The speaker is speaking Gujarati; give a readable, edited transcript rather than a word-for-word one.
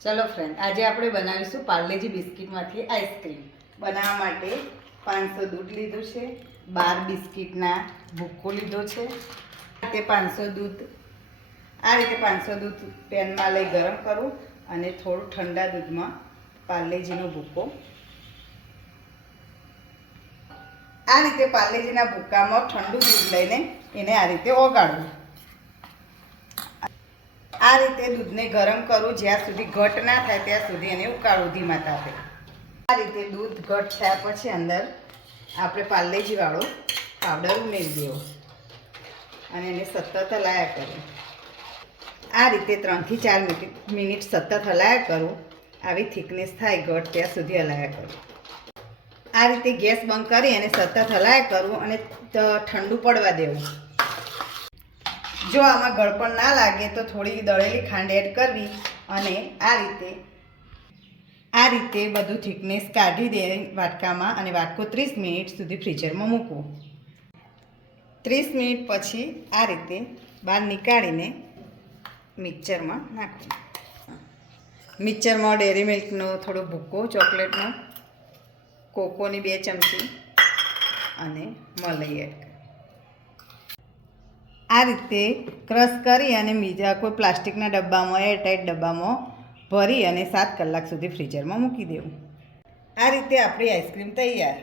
ચલો ફ્રેન્ડ, આજે આપણે બનાવીશું પાર્લેજી બિસ્કિટમાંથી આઈસ્ક્રીમ. બનાવવા માટે 500 દૂધ લીધું છે, 12 બિસ્કિટના ભૂક્કો લીધો છે. આ રીતે 500 દૂધ પેનમાં લઈ ગરમ કરું અને થોડું ઠંડા દૂધમાં પાર્લેજીનો ભૂક્કો. આ રીતે પાર્લેજીના ભૂક્કામાં ઠંડુ દૂધ લઈને એને આ રીતે ઓગાળવું. આ રીતે દૂધને ગરમ કરું, જ્યાં સુધી ઘટ ના થાય ત્યાં સુધી એને ઉકાળું ધીમા તાપે. આ રીતે દૂધ ઘટ થયા પછી અંદર આપણે પાર્લેજીવાળો પાવડર ઉમેરી દેવો અને એને સતત હલાયા કરીએ. આ રીતે 3 થી 4 મિનિટ સતત હલાયા કરું. આવી થિકનેસ થાય ઘટ ત્યાં સુધી હલાયા કરું. આ રીતે ગેસ બંધ કરી અને સતત હલાયા કરું અને ઠંડુ પડવા દેવું. જો આમાં ગળપણ ના લાગે તો થોડી દળેલી ખાંડ એડ કરવી અને આ રીતે બધું થિકનેસ કાઢી દે વાટકામાં અને વાટકો 30 મિનિટ સુધી ફ્રીઝરમાં મૂકવું. 30 મિનિટ પછી આ રીતે બહાર નીકાળીને મિક્સરમાં નાખવું. મિક્સરમાં ડેરી મિલ્કનો થોડો ભૂક્કો, ચોકલેટનો, કોકોની 2 ચમચી અને મલાઈ એડ. આ રીતે ક્રશ કરી અને બીજા કોઈ પ્લાસ્ટિકના ડબ્બામાં, એરટાઈટ ડબ્બામાં ભરી અને 7 કલાક સુધી ફ્રીઝરમાં મૂકી દેવું. આ રીતે આપણી આઈસ્ક્રીમ તૈયાર.